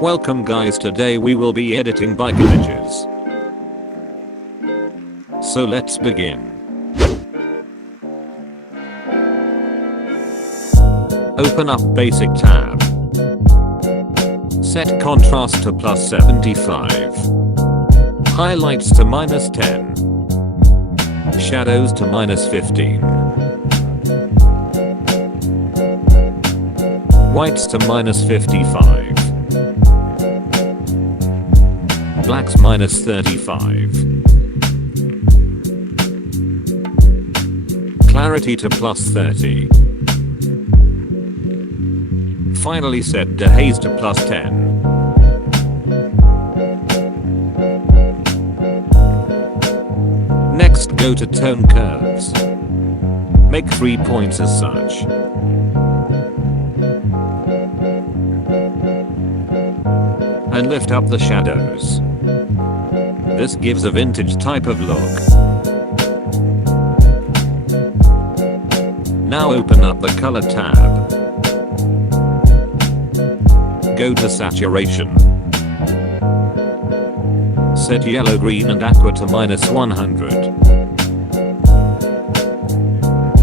Welcome guys, today we will be editing bike images. So let's begin. Open up basic tab. Set contrast to +75. Highlights to -10. Shadows to -15. Whites to -55. Blacks -35. Clarity to +30. Finally set dehaze to +10. Next go to tone curves. Make 3 points as such. And lift up the shadows. This gives a vintage type of look. Now open up the color tab. Go to saturation. Set yellow, green and aqua to -100.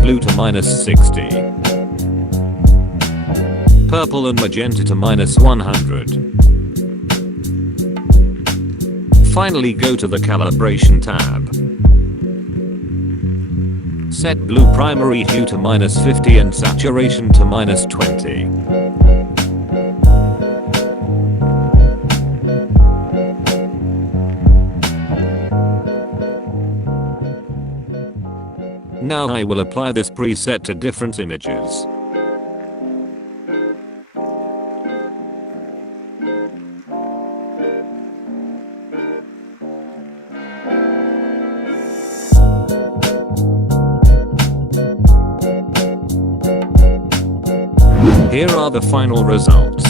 Blue to -60. Purple and magenta to -100. Finally go to the calibration tab. Set blue primary hue to -50 and saturation to -20. Now I will apply this preset to different images. Here are the final results.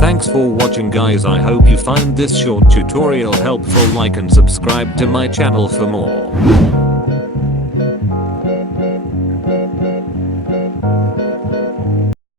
Thanks for watching guys, I hope you find this short tutorial helpful. Like and subscribe to my channel for more.